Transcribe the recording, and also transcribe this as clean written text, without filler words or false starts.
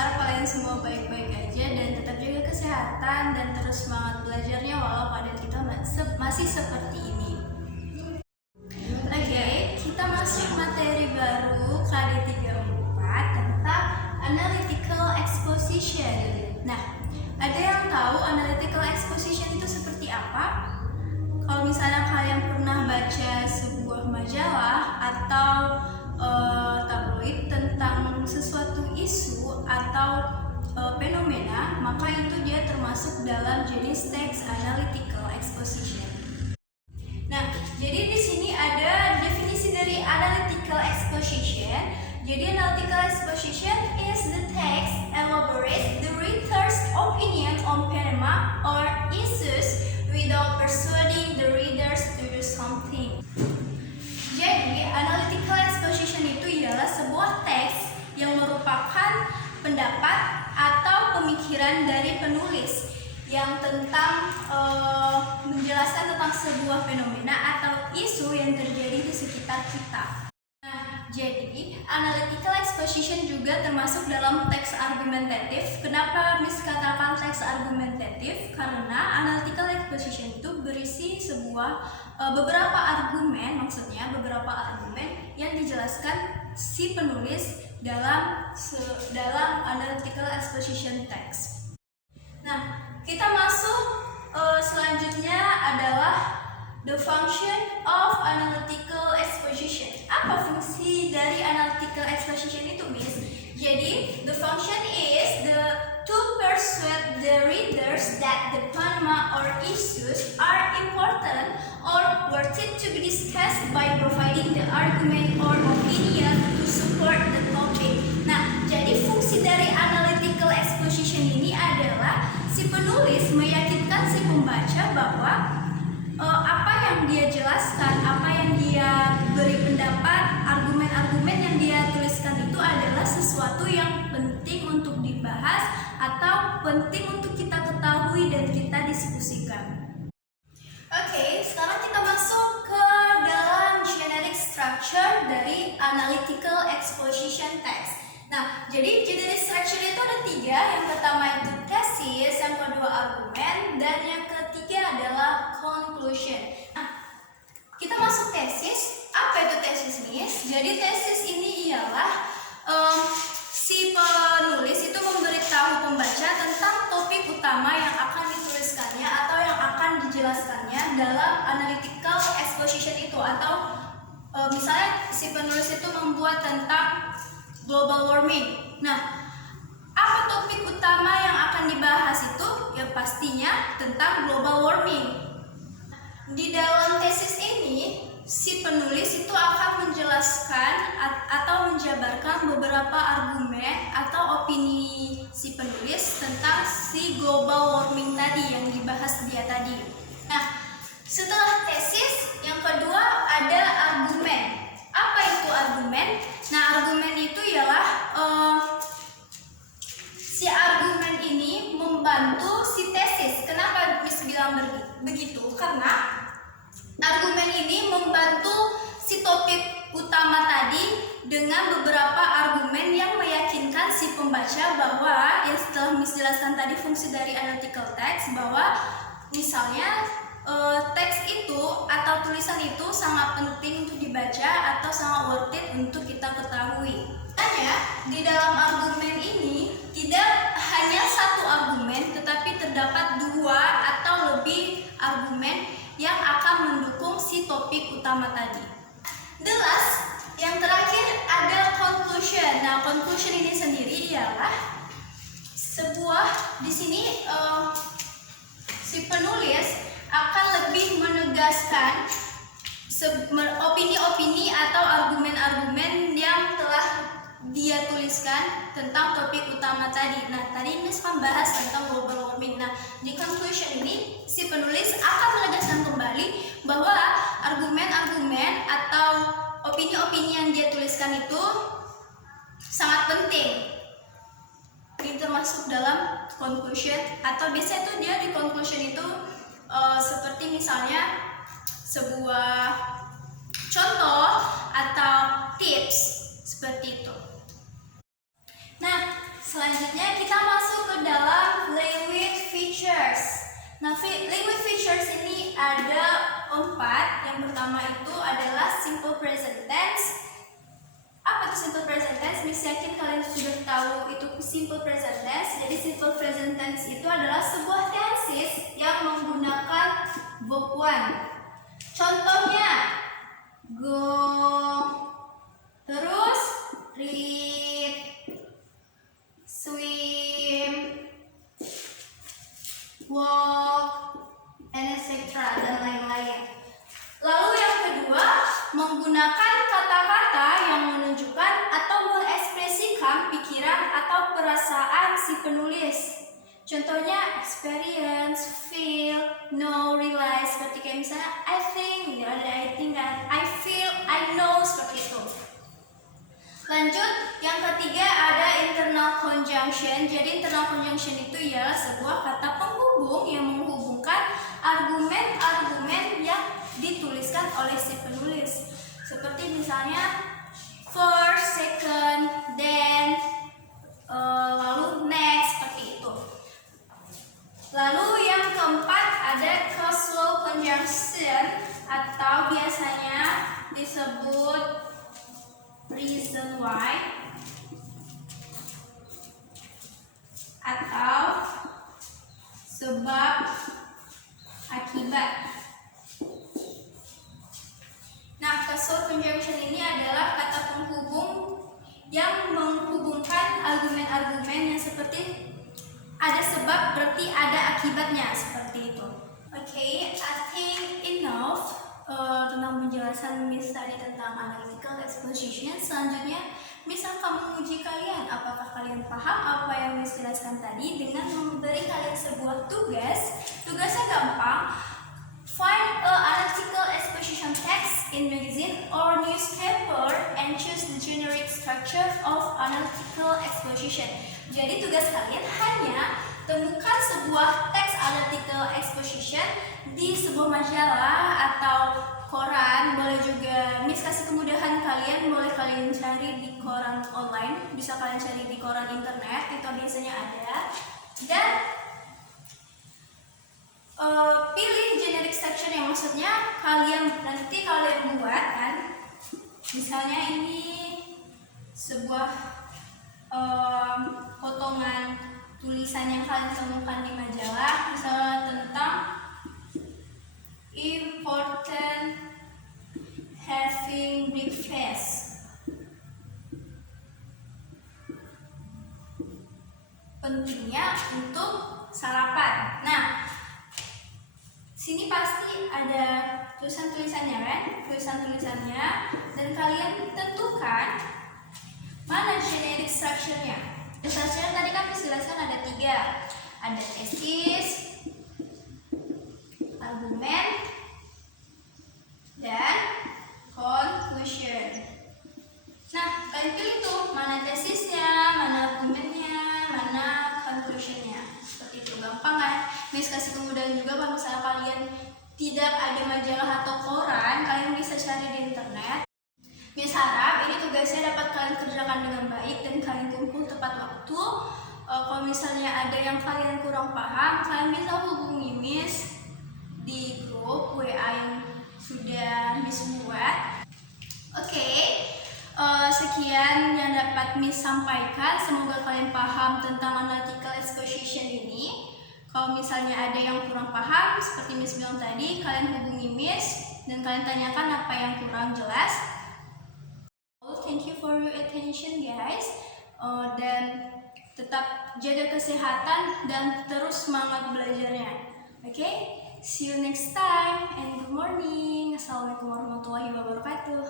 berharap kalian semua baik-baik aja dan tetap jaga kesehatan dan terus semangat belajarnya walau keadaan kita masih seperti ini. Oke, kita masuk materi baru KD34 tentang Analytical Exposition. Nah, ada yang tahu Analytical Exposition itu seperti apa? Kalau misalnya kalian pernah baca sebuah majalah atau tabloid tentang sesuatu isu atau fenomena, maka itu dia termasuk dalam jenis teks analytical exposition. Nah, jadi di sini ada definisi dari analytical exposition. Jadi analytical exposition is the text elaborates the reader's opinion on phenomena or issues without persuading the readers to do something. Jadi, analytical exposition itu ialah sebuah teks yang merupakan pendapat atau pemikiran dari penulis yang tentang menjelaskan tentang sebuah fenomena atau isu yang terjadi di sekitar kita. Nah, jadi analytical exposition juga termasuk dalam teks argumentatif. Kenapa Miss katakan teks argumentatif? Karena analytical exposition itu berisi sebuah beberapa argumen yang dijelaskan si penulis dalam analytical exposition text. Nah, kita masuk selanjutnya adalah the function of analytical exposition. Apa fungsi dari analytical exposition itu, Miss? Jadi, the function is to persuade the readers that the phenomena or issues are important or worth it to be discussed by providing the argument or opinion to support the topic. Nah, jadi fungsi dari analytical exposition ini adalah si penulis meyakinkan si pembaca bahwa apa yang dia jelaskan, apa yang dia beri pendapat, argumen-argumen yang dia tuliskan itu adalah sesuatu yang penting untuk dibahas atau penting untuk kita ketahui dan kita diskusikan. Oke, sekarang kita masuk ke dalam generic structure dari analytical exposition text. Nah, jadi generic structure itu ada 3. Yang pertama itu thesis, yang kedua argumen, dan yang ketiga adalah conclusion. Nah, kita masuk tesis. Apa itu tesis, Miss? Jadi tesis ini ialah si penulis itu memberitahu pembaca tentang topik utama yang akan dituliskannya atau yang akan dijelaskannya dalam analytical exposition itu. Atau misalnya si penulis itu membuat tentang global warming. Nah, apa topik utama yang akan dibahas itu? Ya pastinya tentang global warming. Di dalam tesis ini, si penulis itu akan menjelaskan atau menjabarkan beberapa argumen atau opini si penulis tentang si global warming tadi yang dibahas dia tadi. Nah, setelah tesis, yang kedua ada argumen. Apa itu argumen? Nah, argumen itu ialah si argumen ini membantu si tesis. Kenapa Miss bilang begitu? Karena argumen ini membantu si topik utama tadi dengan beberapa argumen yang meyakinkan si pembaca bahwa yang setelah Miss jelaskan tadi fungsi dari analytical text, bahwa misalnya teks itu atau tulisan itu sangat penting untuk dibaca atau sangat worth it untuk kita ketahui. Makanya di dalam argumen ini tidak hanya satu argumen, tetapi terdapat 2 atau lebih argumen yang akan mendukung si topik utama tadi. The last, yang terakhir ada conclusion. Nah, conclusion ini sendiri ialah sebuah di sini si penulis akan lebih menegaskan opini-opini atau argumen-argumen yang telah dia tuliskan tentang topik utama tadi. Nah, tadi Miss membahas tentang global warming. Nah, di conclusion ini si penulis akan menegaskan kembali bahwa argumen-argumen atau opini-opini yang dia tuliskan itu sangat penting. Ini termasuk dalam conclusion, atau biasanya itu dia di conclusion itu seperti misalnya sebuah contoh atau tips seperti itu. Nah, Selanjutnya kita masuk ke dalam language features. Nah, language features ini ada 4. Yang pertama itu adalah simple present tense. Apa itu simple present tense? Miss yakin kalian sudah tahu itu simple present tense. Jadi simple present tense itu adalah sebuah tenses yang menggunakan verb one. Contohnya go, terus read, swim, walk, and etc. dan lain-lain. Lalu yang kedua, menggunakan kata-kata yang menunjukkan atau mengekspresikan pikiran atau perasaan si penulis. Contohnya experience, feel, know, realize. Seperti kayak misalnya I think, I think, I feel, I know, seperti itu. Lanjut, yang ketiga ada internal conjunction. Jadi internal conjunction itu ialah sebuah kata penghubung yang menghubungkan argumen-argumen yang dituliskan oleh si penulis. Seperti misalnya first, second, then, lalu next, seperti itu. Lalu yang keempat ada causal conjunction atau biasanya disebut reason why atau sebab akibat. Nah, causal conjunction ini adalah kata penghubung yang menghubungkan argumen-argumen yang seperti ada sebab berarti ada akibatnya, seperti itu. Oke, I think enough tentang penjelasan Miss tadi tentang analytical exposition. Selanjutnya Miss akan menguji kalian apakah kalian paham apa yang Miss jelaskan tadi dengan memberi kalian sebuah tugas. Tugasnya gampang. Find a analytical exposition text in magazine or newspaper and choose the generic structure of analytical exposition. Jadi tugas kalian hanya temukan sebuah teks analytical exposition di sebuah majalah atau koran. Boleh juga Miss kasih kemudahan kalian, boleh kalian cari di koran online, bisa kalian cari di koran internet, itu biasanya ada. Dan pilih generic structure yang maksudnya nanti kalian buat kan. Misalnya ini sebuah potongan tulisan yang kalian temukan di majalah, misalnya tentang important having breakfast, pentingnya untuk sarapan. Nah, sini pasti ada tulisan-tulisannya kan, tulisan-tulisannya, dan kalian tentukan mana generic structure-nya. Structure tadi kan jelaskan ada 3. Ada tesis, argumen, dan conclusion. Nah, kalian pilih tuh mana tesisnya, mana argumennya, mana conclusion-nya. Seperti itu, gampang kan? Miss kasih kemudahan juga kalau misalnya kalian tidak ada majalah atau koran, kalian bisa cari di internet. Miss harap ini tugasnya dapat kalian kerjakan dengan baik dan kalian kumpul tepat waktu. Kalau misalnya ada yang kalian kurang paham, kalian bisa hubungi Miss di grup WA yang sudah Miss buat. Oke, sekian yang dapat Miss sampaikan. Semoga kalian paham tentang analytical exposition ini. Kalau misalnya ada yang kurang paham, seperti Miss bilang tadi, kalian hubungi Miss dan kalian tanyakan apa yang kurang jelas. Thank you for your attention guys, dan tetap jaga kesehatan dan terus semangat belajarnya. Oke, see you next time and good morning. Assalamualaikum warahmatullahi wabarakatuh.